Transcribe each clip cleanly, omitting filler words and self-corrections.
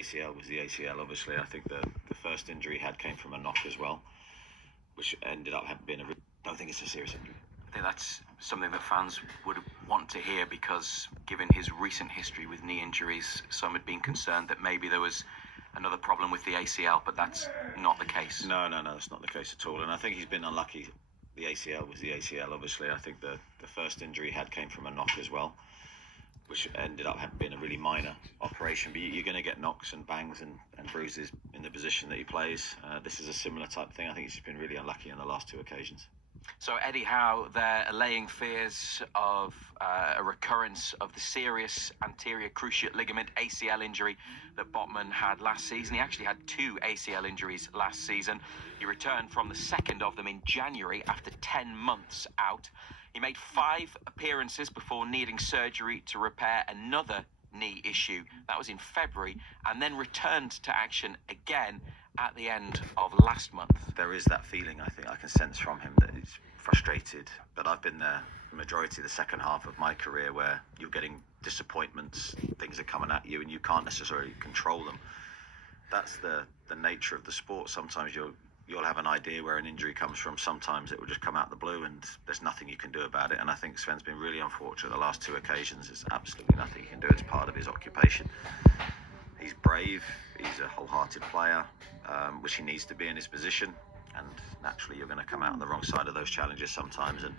ACL was the ACL, obviously. I think the first injury he had came from a knock as well, which ended up being I don't think it's a serious injury. I think that's something that fans would want to hear, because given his recent history with knee injuries, some had been concerned that maybe there was another problem with the ACL, but that's not the case. No, that's not the case at all. And I think he's been unlucky. The ACL was the ACL, obviously. I think the first injury he had came from a knock as well, which ended up being a really minor operation. But you're going to get knocks and bangs and bruises in the position that he plays. This is a similar type of thing. I think he's just been really unlucky on the last two occasions. So Eddie Howe, they're allaying fears of a recurrence of the serious anterior cruciate ligament ACL injury that Botman had last season. He actually had 2 ACL injuries last season. He returned from the second of them in January after 10 months out. He made 5 appearances before needing surgery to repair another knee issue. That was in February, and then returned to action again at the end of last month. There is that feeling, I think I can sense from him, that he's frustrated. But I've been there the majority of the second half of my career, where you're getting disappointments, things are coming at you and you can't necessarily control them. That's the nature of the sport. Sometimes you'll have an idea where an injury comes from. Sometimes it will just come out the blue and there's nothing you can do about it. And I think Sven's been really unfortunate the last 2 occasions. There's absolutely nothing he can do. It's part of his occupation. He's brave, he's a wholehearted player, which he needs to be in his position, and naturally you're going to come out on the wrong side of those challenges sometimes. And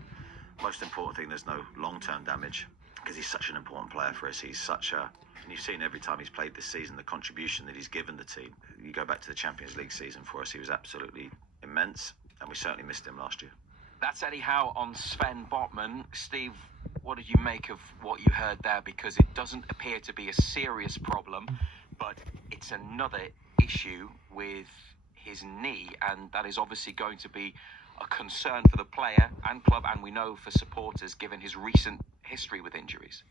most important thing, there's no long-term damage, because he's such an important player for us. He's such a, and you've seen every time he's played this season the contribution that he's given the team. You go back to the Champions League season for us, he was absolutely immense, and we certainly missed him last year. That's Eddie Howe on Sven Botman. Steve, what did you make of what you heard there? Because it doesn't appear to be a serious problem, but it's another issue with his knee, and that is obviously going to be a concern for the player and club, and we know for supporters, given his recent history with injuries.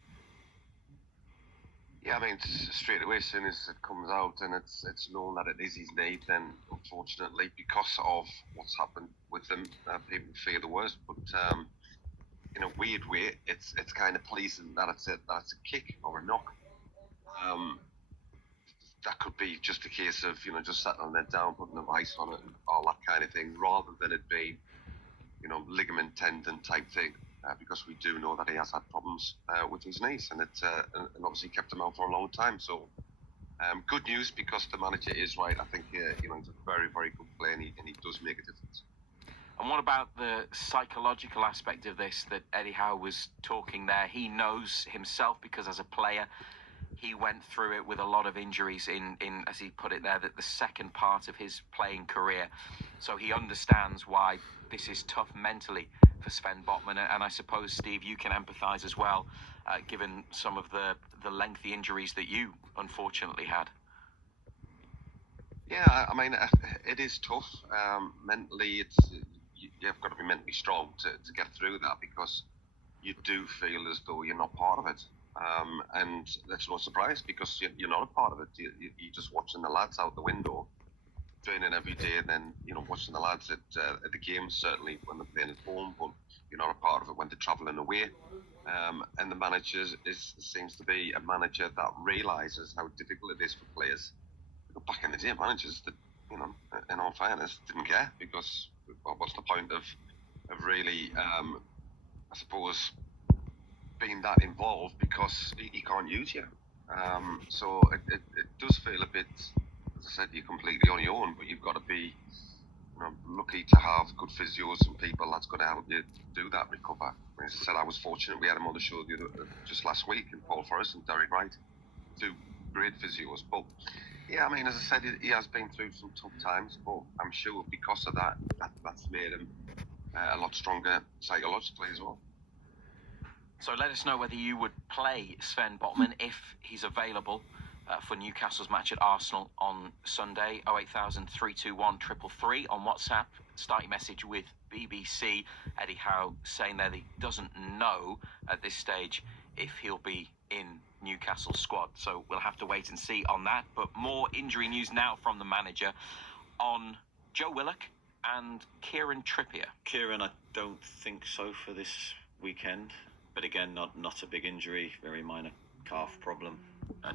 Yeah, I mean, straight away, as soon as it comes out and it's known that it is his knee, then unfortunately, because of what's happened with him, people fear the worst. But in a weird way, it's kind of pleasing that it's a kick or a knock. That could be just a case of, just settling it down, putting some ice on it, and all that kind of thing, rather than it being, ligament tendon type thing. Because we do know that he has had problems with his knees, and and obviously kept him out for a long time. So good news, because the manager is right. I think he's a very, very good player, and he does make a difference. And what about the psychological aspect of this that Eddie Howe was talking there? He knows himself, because as a player, he went through it with a lot of injuries in as he put it there, that the second part of his playing career. So he understands why this is tough mentally for Sven Botman. And I suppose, Steve, you can empathise as well, given some of the lengthy injuries that you unfortunately had. Yeah, I mean, it is tough. Mentally, you've got to be mentally strong to get through that, because you do feel as though you're not part of it. And that's no surprise, because you're not a part of it. You're just watching the lads out the window, training every day, and then watching the lads at the games, certainly when they're playing at home, but you're not a part of it when they're travelling away. And the manager seems to be a manager that realises how difficult it is for players. Back in the day, managers that, in all fairness, didn't care, because what's the point of really, I suppose, being that involved, because he can't use you. So it does feel a bit, as I said, you're completely on your own, but you've got to be lucky to have good physios and people that's going to help you do that recover. As I said, I was fortunate. We had him on the show just last week, and Paul Forrest and Derek Wright, 2 great physios. But yeah, I mean, as I said, he has been through some tough times, but I'm sure because of that's made him a lot stronger psychologically as well. So let us know whether you would play Sven Botman if he's available for Newcastle's match at Arsenal on Sunday. 08000 321 333 on WhatsApp. Start your message with BBC. Eddie Howe saying there that he doesn't know at this stage if he'll be in Newcastle's squad. So we'll have to wait and see on that. But more injury news now from the manager on Joe Willock and Kieran Trippier. Kieran, I don't think so for this weekend. But again, not a big injury, very minor calf problem. And